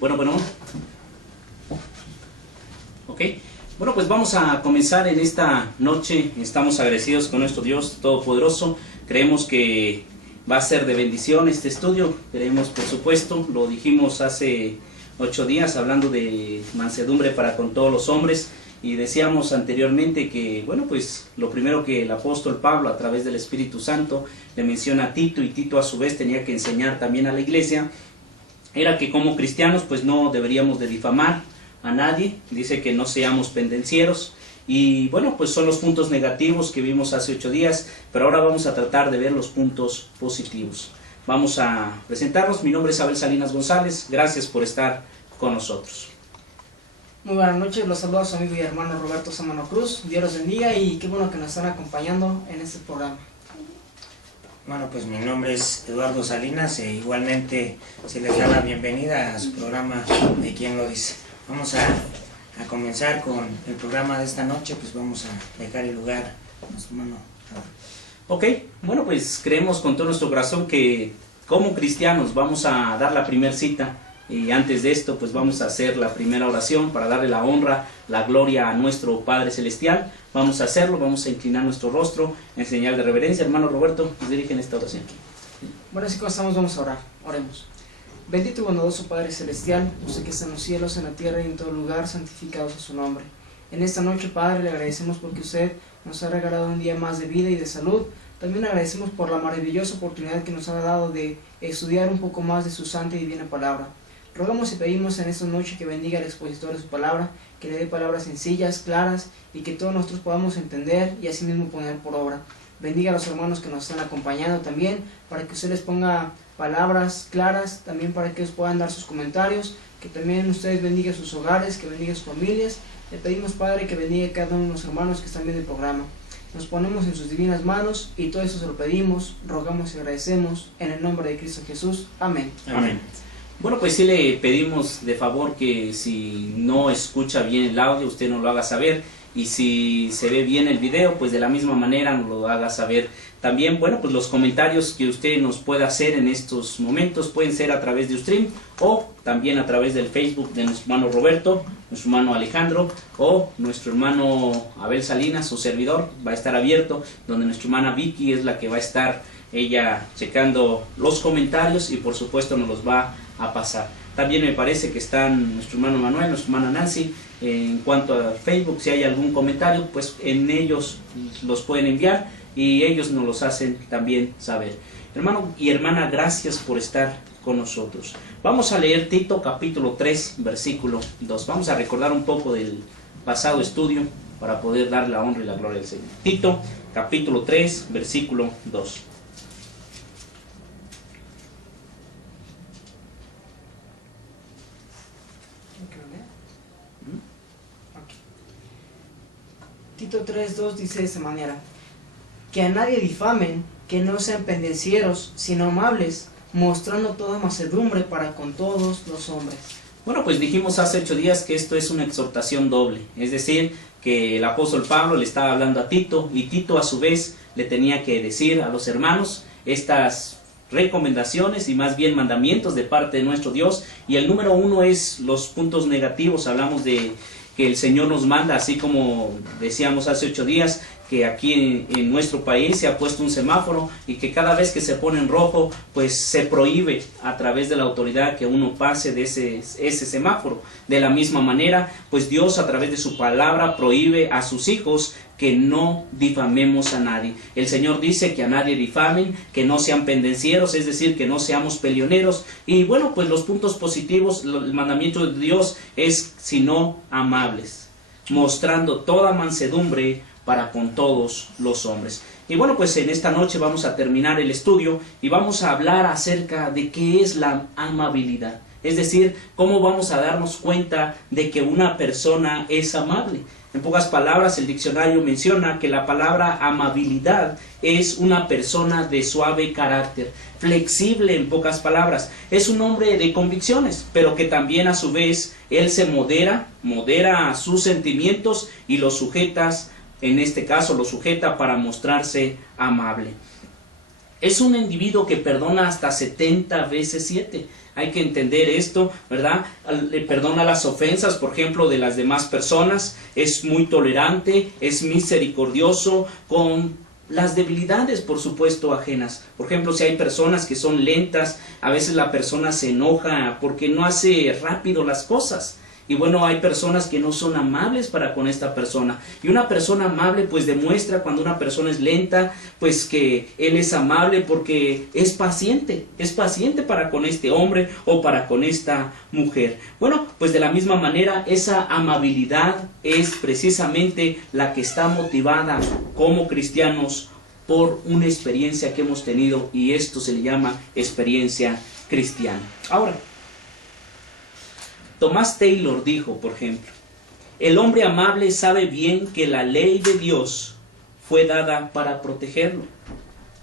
Bueno. Ok. Bueno, pues vamos a comenzar en esta noche. Estamos agradecidos con nuestro Dios Todopoderoso. Creemos que va a ser de bendición este estudio. Creemos, por supuesto, lo dijimos hace 8 días hablando de mansedumbre para con todos los hombres. Y decíamos anteriormente que, bueno, pues lo primero que el apóstol Pablo a través del Espíritu Santo le menciona a Tito, y Tito a su vez tenía que enseñar también a la iglesia, era que como cristianos pues no deberíamos de difamar a nadie. Dice que no seamos pendencieros, y bueno, pues son los puntos negativos que vimos hace 8 días, pero ahora vamos a tratar de ver los puntos positivos. Vamos a presentarnos. Mi nombre es Abel Salinas González, gracias por estar con nosotros. Muy buenas noches, los saludo a su amigo y hermano Roberto Samano Cruz. Dios los bendiga y qué bueno que nos están acompañando en este programa. Bueno, pues mi nombre es Eduardo Salinas e igualmente se les da la bienvenida a su programa de Quién lo dice. Vamos a comenzar con el programa de esta noche, pues vamos a dejar el lugar a nuestro hermano. Ok, bueno, pues creemos con todo nuestro corazón que como cristianos vamos a dar la primera cita, y antes de esto pues vamos a hacer la primera oración para darle la honra, la gloria a nuestro Padre Celestial. Vamos a hacerlo, vamos a inclinar nuestro rostro en señal de reverencia. Hermano Roberto, nos dirige en esta oración. Bueno, así como estamos, vamos a orar. Oremos. Bendito y bondadoso Padre Celestial, usted que está en los cielos, en la tierra y en todo lugar, santificado sea su nombre. En esta noche, Padre, le agradecemos porque usted nos ha regalado un día más de vida y de salud. También agradecemos por la maravillosa oportunidad que nos ha dado de estudiar un poco más de su santa y divina palabra. Rogamos y pedimos en esta noche que bendiga al expositor de su palabra, que le dé palabras sencillas, claras, y que todos nosotros podamos entender y así mismo poner por obra. Bendiga a los hermanos que nos están acompañando también, para que usted les ponga palabras claras, también para que ellos puedan dar sus comentarios, que también ustedes bendiga sus hogares, que bendiga sus familias. Le pedimos, Padre, que bendiga a cada uno de los hermanos que están viendo el programa. Nos ponemos en sus divinas manos y todo eso se lo pedimos, rogamos y agradecemos en el nombre de Cristo Jesús. Amén. Amén. Bueno, pues sí le pedimos de favor que si no escucha bien el audio, usted nos lo haga saber, y si se ve bien el video, pues de la misma manera nos lo haga saber. También, bueno, pues los comentarios que usted nos pueda hacer en estos momentos pueden ser a través de Ustream, o también a través del Facebook de nuestro hermano Roberto, nuestro hermano Alejandro, o nuestro hermano Abel Salinas, su servidor, va a estar abierto, donde nuestra hermana Vicky es la que va a estar ella checando los comentarios y por supuesto nos los va a pasar. También me parece que están nuestro hermano Manuel, nuestra hermana Nancy. En cuanto a Facebook, si hay algún comentario, pues en ellos los pueden enviar y ellos nos los hacen también saber. Hermano y hermana, gracias por estar con nosotros. Vamos a leer Tito capítulo 3, versículo 2. Vamos a recordar un poco del pasado estudio para poder dar la honra y la gloria al Señor. Tito capítulo 3, versículo 2. Tito 3:2 dice de esta manera: que a nadie difamen, que no sean pendencieros, sino amables, mostrando toda mansedumbre para con todos los hombres. Bueno, pues dijimos hace 8 días que esto es una exhortación doble, es decir, que el apóstol Pablo le estaba hablando a Tito, y Tito a su vez le tenía que decir a los hermanos estas recomendaciones y más bien mandamientos de parte de nuestro Dios. Y el número 1 es los puntos negativos. Hablamos de que el Señor nos manda, así como decíamos hace 8 días, que aquí en nuestro país se ha puesto un semáforo y que cada vez que se pone en rojo, pues se prohíbe a través de la autoridad que uno pase de ese semáforo. De la misma manera, pues Dios a través de su palabra prohíbe a sus hijos que no difamemos a nadie. El Señor dice que a nadie difamen, que no sean pendencieros, es decir, que no seamos peleoneros. Y bueno, pues los puntos positivos, el mandamiento de Dios es sino amables, mostrando toda mansedumbre para con todos los hombres. Y bueno, pues en esta noche vamos a terminar el estudio y vamos a hablar acerca de qué es la amabilidad. Es decir, cómo vamos a darnos cuenta de que una persona es amable. En pocas palabras, el diccionario menciona que la palabra amabilidad es una persona de suave carácter, flexible en pocas palabras. Es un hombre de convicciones, pero que también a su vez él se modera sus sentimientos y los sujeta, en este caso lo sujeta para mostrarse amable. Es un individuo que perdona hasta 70 veces 7. Hay que entender esto, ¿verdad? Le perdona las ofensas, por ejemplo, de las demás personas. Es muy tolerante, es misericordioso con las debilidades, por supuesto, ajenas. Por ejemplo, si hay personas que son lentas, a veces la persona se enoja porque no hace rápido las cosas. Y bueno, hay personas que no son amables para con esta persona. Y una persona amable pues demuestra cuando una persona es lenta, pues que él es amable porque es paciente para con este hombre o para con esta mujer. Bueno, pues de la misma manera esa amabilidad es precisamente la que está motivada como cristianos por una experiencia que hemos tenido, y esto se le llama experiencia cristiana. Ahora, Tomás Taylor dijo, por ejemplo, el hombre amable sabe bien que la ley de Dios fue dada para protegerlo,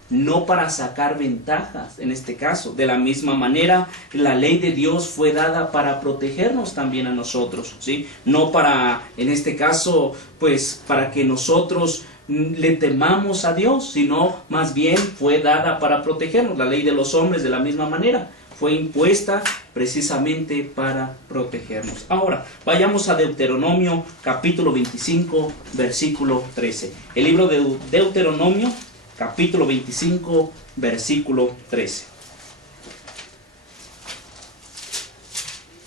no para sacar ventajas en este caso. De la misma manera, la ley de Dios fue dada para protegernos también a nosotros, ¿sí? No para, en este caso, pues para que nosotros le temamos a Dios, sino más bien fue dada para protegernos. La ley de los hombres de la misma manera fue impuesta precisamente para protegernos. Ahora, vayamos a Deuteronomio capítulo 25, versículo 13. El libro de Deuteronomio, capítulo 25, versículo 13.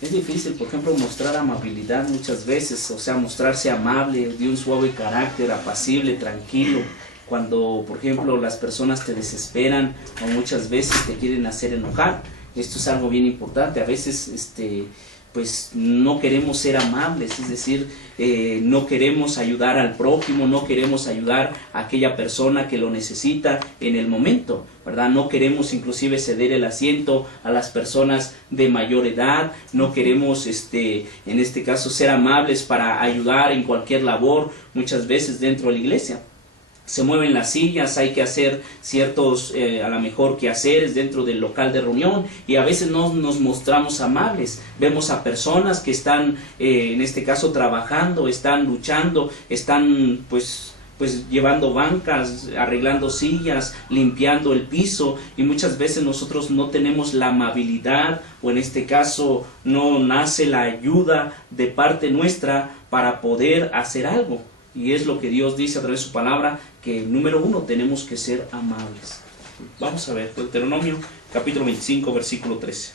Es difícil, por ejemplo, mostrar amabilidad muchas veces, o sea, mostrarse amable, de un suave carácter, apacible, tranquilo, cuando, por ejemplo, las personas te desesperan o muchas veces te quieren hacer enojar. Esto es algo bien importante. A veces pues no queremos ser amables, es decir, no queremos ayudar al prójimo, no queremos ayudar a aquella persona que lo necesita en el momento, ¿verdad? No queremos inclusive ceder el asiento a las personas de mayor edad, no queremos en este caso ser amables para ayudar en cualquier labor. Muchas veces dentro de la iglesia se mueven las sillas, hay que hacer ciertos, a lo mejor, quehaceres dentro del local de reunión, y a veces no nos mostramos amables. Vemos a personas que están, en este caso, trabajando, están luchando, están pues llevando bancas, arreglando sillas, limpiando el piso, y muchas veces nosotros no tenemos la amabilidad, o en este caso no nace la ayuda de parte nuestra para poder hacer algo. Y es lo que Dios dice a través de su palabra, que número 1 tenemos que ser amables. Vamos a ver, Deuteronomio capítulo 25, versículo 13.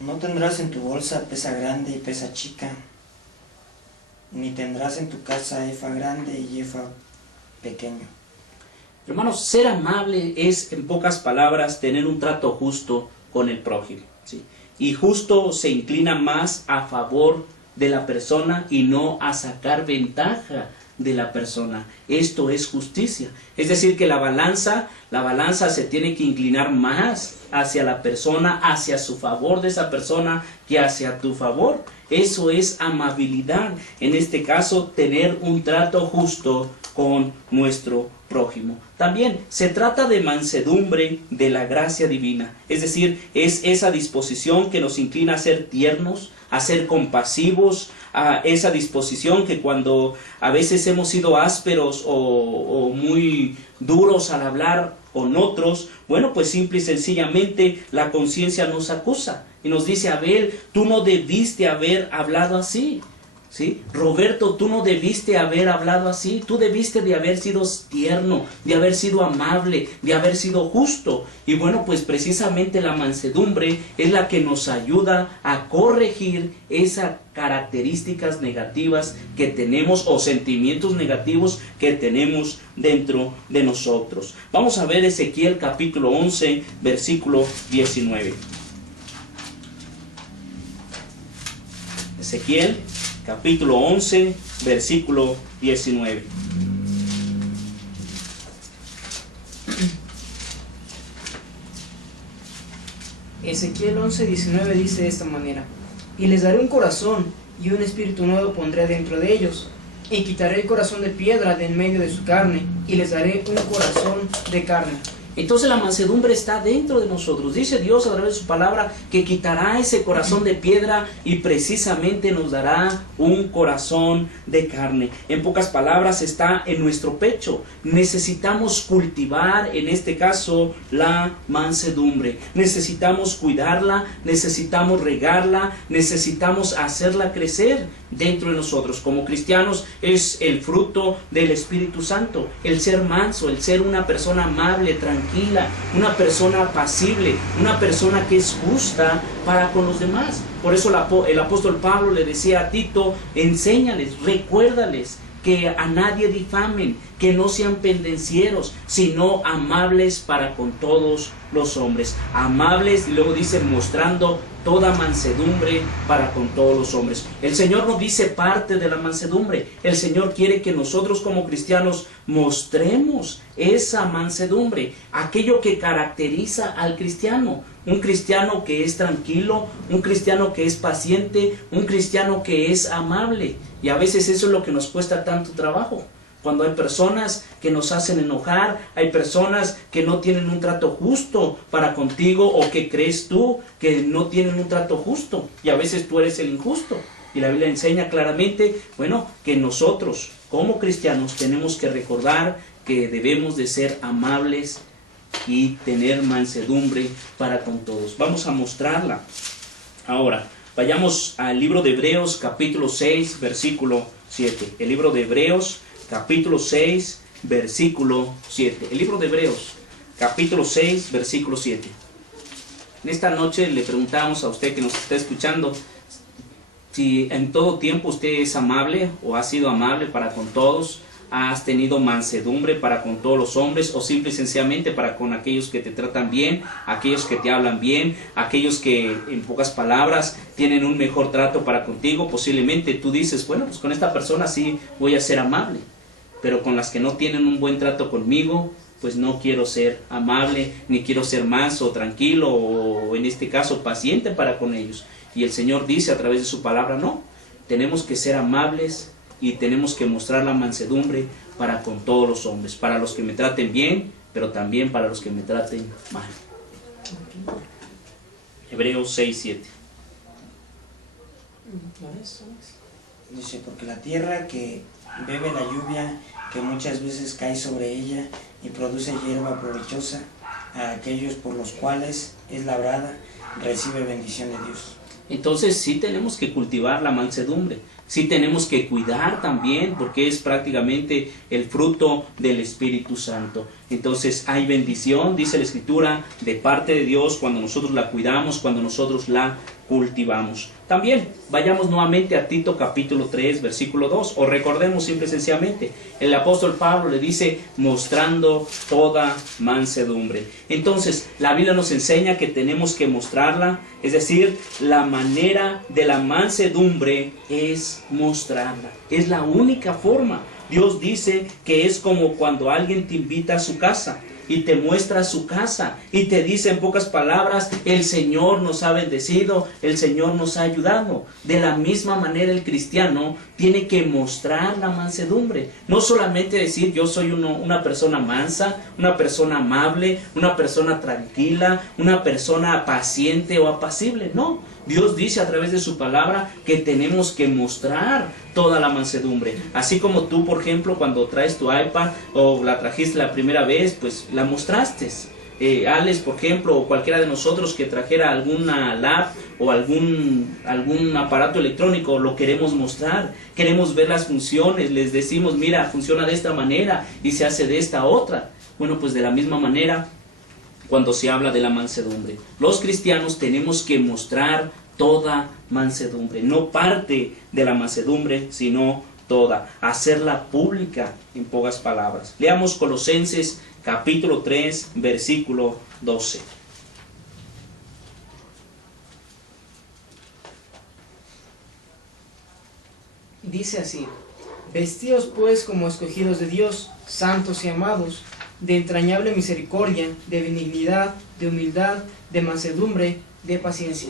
No tendrás en tu bolsa pesa grande y pesa chica, ni tendrás en tu casa efa grande y efa pequeño. Hermanos, ser amable es, en pocas palabras, tener un trato justo con el prójimo, ¿sí? Y justo se inclina más a favor de la persona y no a sacar ventaja de la persona. Esto es justicia. Es decir, que la balanza se tiene que inclinar más hacia la persona, hacia su favor de esa persona, que hacia tu favor. Eso es amabilidad. En este caso, tener un trato justo con nuestro prójimo. También se trata de mansedumbre de la gracia divina. Es decir, es esa disposición que nos inclina a ser tiernos, a ser compasivos, a esa disposición que cuando a veces hemos sido ásperos o muy duros al hablar con otros, bueno, pues simple y sencillamente la conciencia nos acusa y nos dice: Abel, tú no debiste haber hablado así, ¿sí? Roberto, tú no debiste haber hablado así, tú debiste de haber sido tierno, de haber sido amable, de haber sido justo. Y bueno, pues precisamente la mansedumbre es la que nos ayuda a corregir esas características negativas que tenemos, o sentimientos negativos que tenemos dentro de nosotros. Vamos a ver Ezequiel capítulo 11, versículo 19. Ezequiel capítulo 11, versículo 19. Ezequiel 11, 19 dice de esta manera: y les daré un corazón, y un espíritu nuevo pondré dentro de ellos, y quitaré el corazón de piedra de en medio de su carne, y les daré un corazón de carne. Entonces la mansedumbre está dentro de nosotros. Dice Dios a través de su palabra que quitará ese corazón de piedra y precisamente nos dará un corazón de carne. En pocas palabras, está en nuestro pecho. Necesitamos cultivar, en este caso, la mansedumbre. Necesitamos cuidarla, necesitamos regarla, necesitamos hacerla crecer dentro de nosotros. Como cristianos es el fruto del Espíritu Santo, el ser manso, el ser una persona amable, tranquila, una persona apacible, una persona que es justa para con los demás. Por eso el apóstol Pablo le decía a Tito: enséñales, recuérdales que a nadie difamen, que no sean pendencieros, sino amables para con todos los hombres. Amables, y luego dice, mostrando toda mansedumbre para con todos los hombres. El Señor nos dice parte de la mansedumbre. El Señor quiere que nosotros como cristianos mostremos esa mansedumbre, aquello que caracteriza al cristiano. Un cristiano que es tranquilo, un cristiano que es paciente, un cristiano que es amable. Y a veces eso es lo que nos cuesta tanto trabajo. Cuando hay personas que nos hacen enojar, hay personas que no tienen un trato justo para contigo, o que crees tú que no tienen un trato justo, y a veces tú eres el injusto. Y la Biblia enseña claramente, que nosotros como cristianos tenemos que recordar que debemos de ser amables y tener mansedumbre para con todos. Vamos a mostrarla. Ahora, vayamos al libro de Hebreos, capítulo 6, versículo 7. El libro de Hebreos, capítulo 6, versículo 7. El libro de Hebreos, capítulo 6, versículo 7. En esta noche le preguntamos a usted que nos está escuchando si en todo tiempo usted es amable o ha sido amable para con todos. ¿Has tenido mansedumbre para con todos los hombres, o simple y sencillamente para con aquellos que te tratan bien, aquellos que te hablan bien, aquellos que en pocas palabras tienen un mejor trato para contigo? Posiblemente tú dices, pues con esta persona sí voy a ser amable, pero con las que no tienen un buen trato conmigo, pues no quiero ser amable, ni quiero ser manso, tranquilo, o en este caso paciente para con ellos. Y el Señor dice a través de su palabra, no, tenemos que ser amables y tenemos que mostrar la mansedumbre para con todos los hombres, para los que me traten bien, pero también para los que me traten mal. Hebreos 6, 7. Dice, porque la tierra que bebe la lluvia que muchas veces cae sobre ella y produce hierba provechosa a aquellos por los cuales es labrada, recibe bendición de Dios. Entonces sí tenemos que cultivar la mansedumbre, sí tenemos que cuidar también, porque es prácticamente el fruto del Espíritu Santo. Entonces hay bendición, dice la Escritura, de parte de Dios cuando nosotros la cuidamos, cuando nosotros la cultivamos. También vayamos nuevamente a Tito capítulo 3 versículo 2, o recordemos simple y sencillamente, el apóstol Pablo le dice, mostrando toda mansedumbre. Entonces la Biblia nos enseña que tenemos que mostrarla, es decir, la manera de la mansedumbre es mostrarla, es la única forma. Dios dice que es como cuando alguien te invita a su casa y te muestra su casa y te dice en pocas palabras, el Señor nos ha bendecido, el Señor nos ha ayudado. De la misma manera el cristiano tiene que mostrar la mansedumbre. No solamente decir yo soy una persona mansa, una persona amable, una persona tranquila, una persona paciente o apacible. No, Dios dice a través de su palabra que tenemos que mostrar toda la mansedumbre. Así como tú, por ejemplo, cuando traes tu iPad o la trajiste la primera vez, pues la mostraste. Alex, por ejemplo, o cualquiera de nosotros que trajera alguna lap o algún aparato electrónico, lo queremos mostrar, queremos ver las funciones, les decimos, mira, funciona de esta manera y se hace de esta otra. Bueno, pues de la misma manera, cuando se habla de la mansedumbre, los cristianos tenemos que mostrar toda mansedumbre, no parte de la mansedumbre, sino toda, hacerla pública, en pocas palabras. Leamos Colosenses capítulo 3, versículo 12. Dice así: vestidos pues como escogidos de Dios, santos y amados, de entrañable misericordia, de benignidad, de humildad, de mansedumbre, de paciencia.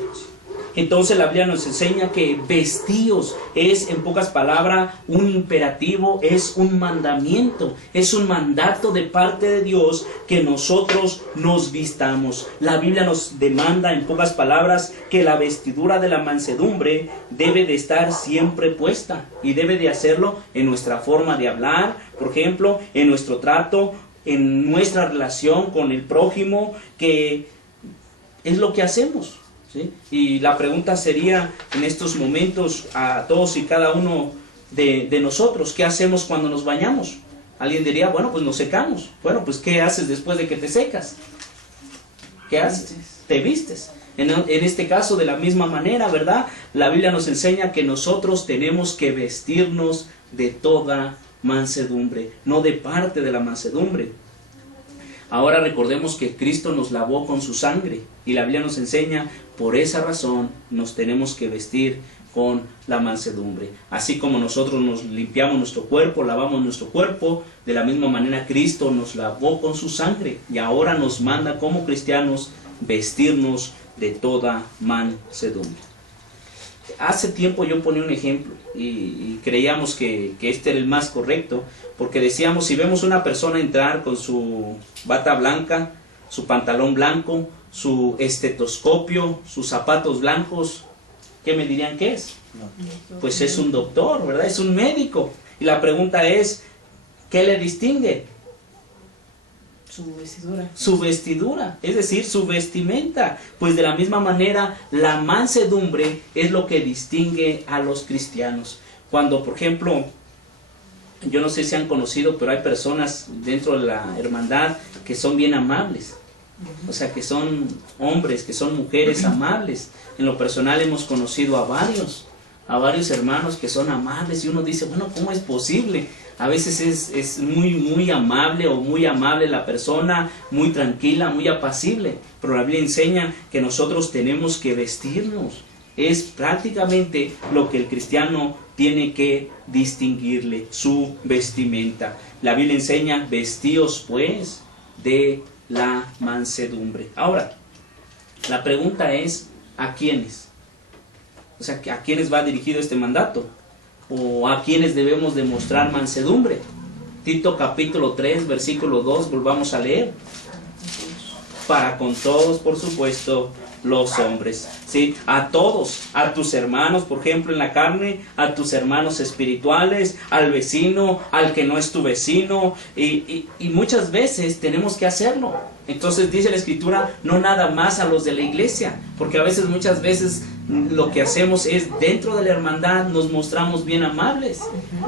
Entonces la Biblia nos enseña que vestíos es, en pocas palabras, un imperativo, es un mandamiento, es un mandato de parte de Dios que nosotros nos vistamos. La Biblia nos demanda, en pocas palabras, que la vestidura de la mansedumbre debe de estar siempre puesta y debe de hacerlo en nuestra forma de hablar, por ejemplo, en nuestro trato, en nuestra relación con el prójimo, que es lo que hacemos. ¿Sí? Y la pregunta sería en estos momentos a todos y cada uno de nosotros, ¿qué hacemos cuando nos bañamos? Alguien diría, bueno, pues nos secamos. Bueno, pues ¿qué haces después de que te secas? ¿Qué haces? Te vistes. En este caso, de la misma manera, ¿verdad? La Biblia nos enseña que nosotros tenemos que vestirnos de toda mansedumbre, no de parte de la mansedumbre. Ahora recordemos que Cristo nos lavó con su sangre y la Biblia nos enseña, por esa razón nos tenemos que vestir con la mansedumbre. Así como nosotros nos limpiamos nuestro cuerpo, lavamos nuestro cuerpo, de la misma manera Cristo nos lavó con su sangre y ahora nos manda como cristianos vestirnos de toda mansedumbre. Hace tiempo yo ponía un ejemplo y creíamos que este era el más correcto, porque decíamos, si vemos una persona entrar con su bata blanca, su pantalón blanco, su estetoscopio, sus zapatos blancos, ¿qué me dirían que es? Pues es un doctor, ¿verdad? Es un médico. Y la pregunta es, ¿qué le distingue? Su vestidura. Su vestidura, es decir, su vestimenta. Pues de la misma manera, la mansedumbre es lo que distingue a los cristianos. Cuando, por ejemplo, yo no sé si han conocido, pero hay personas dentro de la hermandad que son bien amables. O sea, que son hombres, que son mujeres amables. En lo personal hemos conocido a varios hermanos que son amables y uno dice, bueno, ¿cómo es posible? A veces es muy amable o muy amable la persona, muy tranquila, muy apacible. Pero la Biblia enseña que nosotros tenemos que vestirnos. Es prácticamente lo que el cristiano tiene que distinguirle, su vestimenta. La Biblia enseña, vestíos pues de la mansedumbre. Ahora, la pregunta es, ¿a quiénes? O sea, ¿a quiénes va dirigido este mandato? ¿O a quiénes debemos demostrar mansedumbre? Tito capítulo 3, versículo 2, volvamos a leer. Para con todos, por supuesto, los hombres, ¿sí? A todos, a tus hermanos, por ejemplo, en la carne, a tus hermanos espirituales, al vecino, al que no es tu vecino, y muchas veces tenemos que hacerlo. Entonces dice la Escritura, no nada más a los de la iglesia, porque a veces, muchas veces, lo que hacemos es, dentro de la hermandad, nos mostramos bien amables,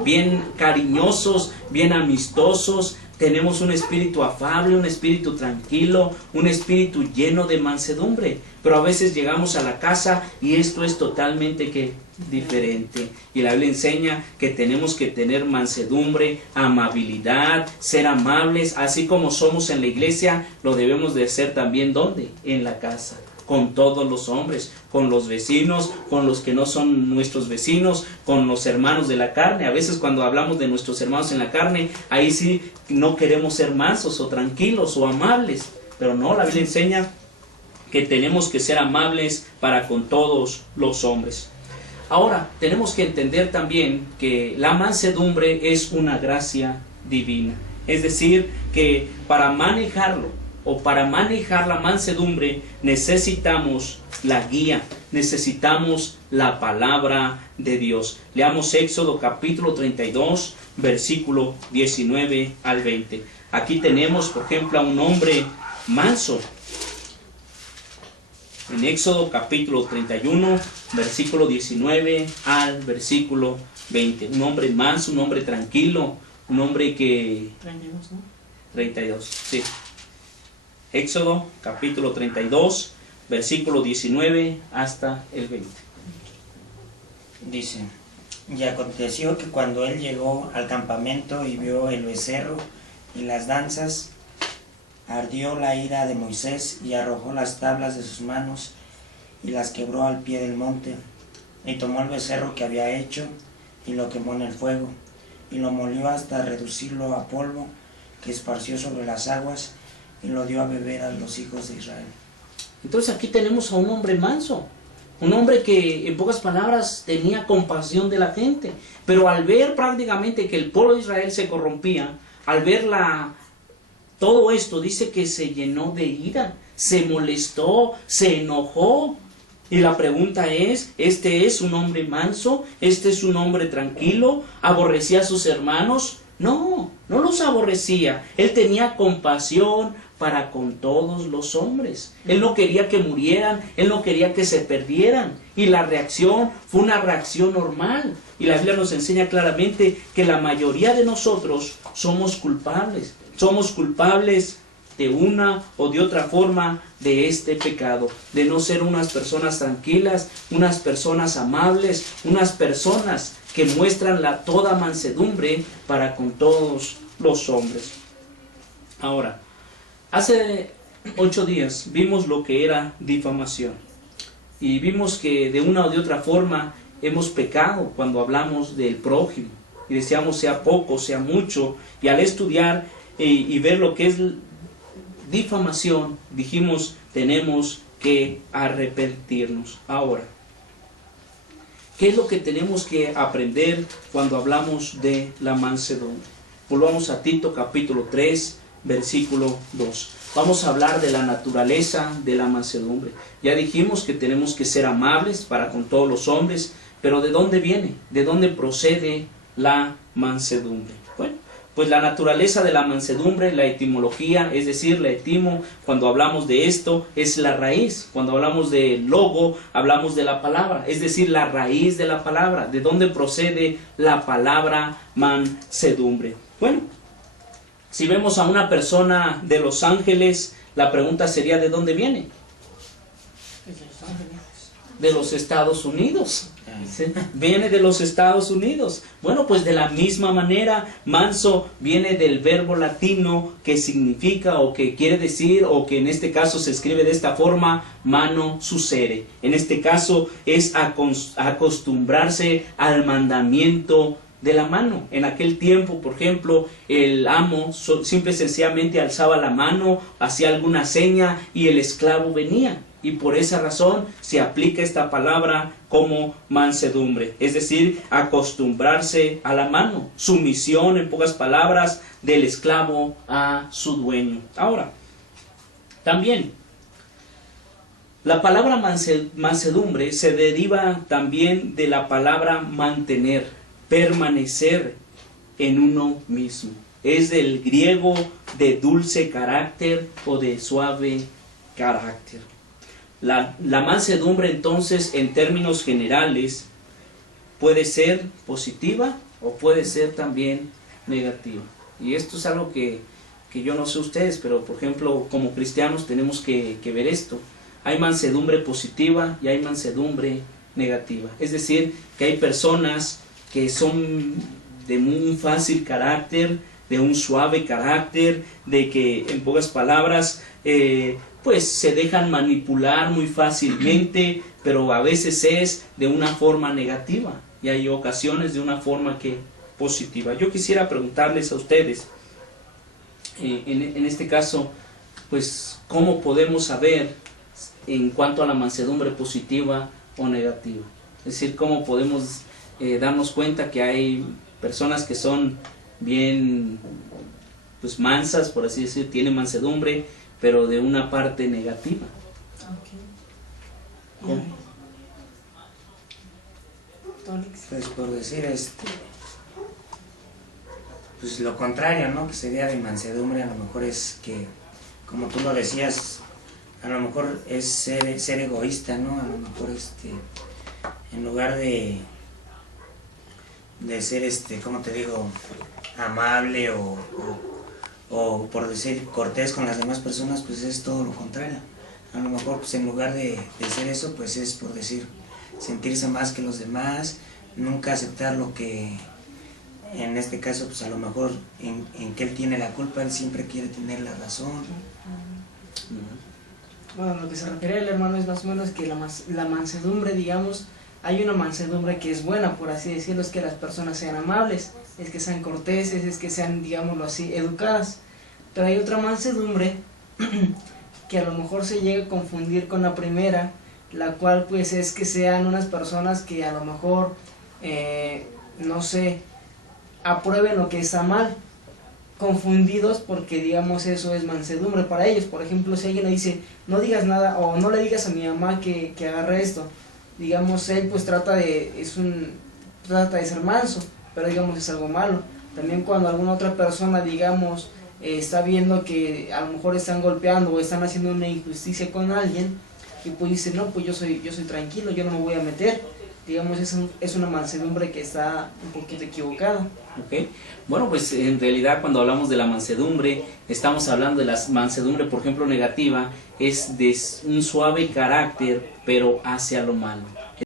bien cariñosos, bien amistosos. Tenemos un espíritu afable, un espíritu tranquilo, un espíritu lleno de mansedumbre. Pero a veces llegamos a la casa y esto es totalmente diferente. Y la Biblia enseña que tenemos que tener mansedumbre, amabilidad, ser amables. Así como somos en la iglesia, lo debemos de ser también, ¿dónde? En la casa. Con todos los hombres, con los vecinos, con los que no son nuestros vecinos, con los hermanos de la carne. A veces cuando hablamos de nuestros hermanos en la carne, ahí sí no queremos ser mansos o tranquilos o amables. Pero no, la Biblia enseña que tenemos que ser amables para con todos los hombres. Ahora, tenemos que entender también que la mansedumbre es una gracia divina. Es decir, que para manejarlo, o para manejar la mansedumbre, necesitamos la guía, necesitamos la palabra de Dios. Leamos Éxodo capítulo 32, versículo 19 al 20. Aquí tenemos, por ejemplo, a un hombre manso. En Éxodo capítulo 31, versículo 19 al versículo 20. Un hombre manso, un hombre tranquilo, un hombre que... 32, ¿no? 32, sí. Éxodo capítulo 32, versículo 19 hasta el 20. Dice, y aconteció que cuando él llegó al campamento y vio el becerro y las danzas, ardió la ira de Moisés y arrojó las tablas de sus manos y las quebró al pie del monte, y tomó el becerro que había hecho y lo quemó en el fuego, y lo molió hasta reducirlo a polvo, que esparció sobre las aguas, y lo dio a beber a los hijos de Israel. Entonces aquí tenemos a un hombre manso, Un hombre que, en pocas palabras, tenía compasión de la gente. Pero al ver prácticamente que el pueblo de Israel se corrompía, al ver todo esto, dice que se llenó de ira, se molestó, se enojó. Y la pregunta es, ¿este es un hombre manso? ¿Este es un hombre tranquilo? ¿Aborrecía a sus hermanos? No, no los aborrecía. Él tenía compasión para con todos los hombres. Él no quería que murieran, él no quería que se perdieran. Y la reacción fue una reacción normal. Y la Biblia nos enseña claramente que la mayoría de nosotros somos culpables. Somos culpables de una o de otra forma de este pecado, de no ser unas personas tranquilas, unas personas amables, unas personas que muestran toda mansedumbre para con todos los hombres. Ahora, hace 8 días vimos lo que era difamación y vimos que de una o de otra forma hemos pecado cuando hablamos del prójimo y deseamos sea poco, sea mucho, y al estudiar y ver lo que es difamación, dijimos, tenemos que arrepentirnos. Ahora, ¿qué es lo que tenemos que aprender cuando hablamos de la mansedumbre? Volvamos a Tito capítulo 3, versículo 2. Vamos a hablar de la naturaleza de la mansedumbre. Ya dijimos que tenemos que ser amables para con todos los hombres, pero ¿de dónde viene? ¿De dónde procede la mansedumbre? Bueno, pues la naturaleza de la mansedumbre, la etimología, es decir, la etimo, cuando hablamos de esto, es la raíz. Cuando hablamos de logo, hablamos de la palabra, es decir, la raíz de la palabra. ¿De dónde procede la palabra mansedumbre? Bueno, si vemos a una persona de Los Ángeles, la pregunta sería, ¿de dónde viene? De los Estados Unidos. ¿Sí? Viene de los Estados Unidos. Bueno, pues de la misma manera, manso viene del verbo latino que significa o que quiere decir, o que en este caso se escribe de esta forma, mano sucere. En este caso es acostumbrarse al mandamiento de la mano. En aquel tiempo, por ejemplo, el amo simple y sencillamente alzaba la mano, hacía alguna seña y el esclavo venía. Y por esa razón se aplica esta palabra como mansedumbre, es decir, acostumbrarse a la mano, sumisión, en pocas palabras, del esclavo a su dueño. Ahora, también, la palabra mansedumbre se deriva también de la palabra mantener, permanecer en uno mismo. Es del griego de dulce carácter o de suave carácter. La mansedumbre entonces, en términos generales, puede ser positiva o puede ser también negativa. Y esto es algo que yo no sé ustedes, pero por ejemplo, como cristianos tenemos que ver esto. Hay mansedumbre positiva y hay mansedumbre negativa. Es decir, que hay personas que son de muy fácil carácter, de un suave carácter, de que en pocas palabras pues se dejan manipular muy fácilmente, pero a veces es de una forma negativa y hay ocasiones de una forma positiva. Yo quisiera preguntarles a ustedes, en este caso, pues cómo podemos saber en cuanto a la mansedumbre positiva o negativa. Es decir, cómo podemos darnos cuenta que hay personas que son bien pues mansas, por así decir, tienen mansedumbre, pero de una parte negativa. ¿Cómo? Pues por decir pues lo contrario, ¿no? Que sería de mansedumbre, a lo mejor es que, como tú lo decías, a lo mejor es ser egoísta, ¿no? A lo mejor en lugar de ser ¿cómo te digo? Amable o por decir cortés con las demás personas, pues es todo lo contrario. A lo mejor pues en lugar de ser eso, pues es por decir sentirse más que los demás, nunca aceptar lo que en este caso pues a lo mejor en que él tiene la culpa, él siempre quiere tener la razón. Bueno, lo que se refiere el hermano es más o menos que la mansedumbre, digamos, hay una mansedumbre que es buena, por así decirlo, es que las personas sean amables, es que sean corteses, es que sean, digámoslo así, educadas. Pero hay otra mansedumbre que a lo mejor se llega a confundir con la primera, la cual pues es que sean unas personas que a lo mejor, no sé, aprueben lo que está mal, confundidos porque digamos eso es mansedumbre para ellos. Por ejemplo, si alguien le dice no digas nada o no le digas a mi mamá que agarre esto, digamos él pues trata de ser manso, pero digamos es algo malo. También cuando alguna otra persona digamos está viendo que a lo mejor están golpeando o están haciendo una injusticia con alguien, y pues dice no, pues yo soy tranquilo, yo no me voy a meter, digamos es una mansedumbre que está un poquito equivocada. Okay. Bueno, pues en realidad cuando hablamos de la mansedumbre, estamos hablando de la mansedumbre, por ejemplo, negativa, es de un suave carácter, pero hacia lo malo.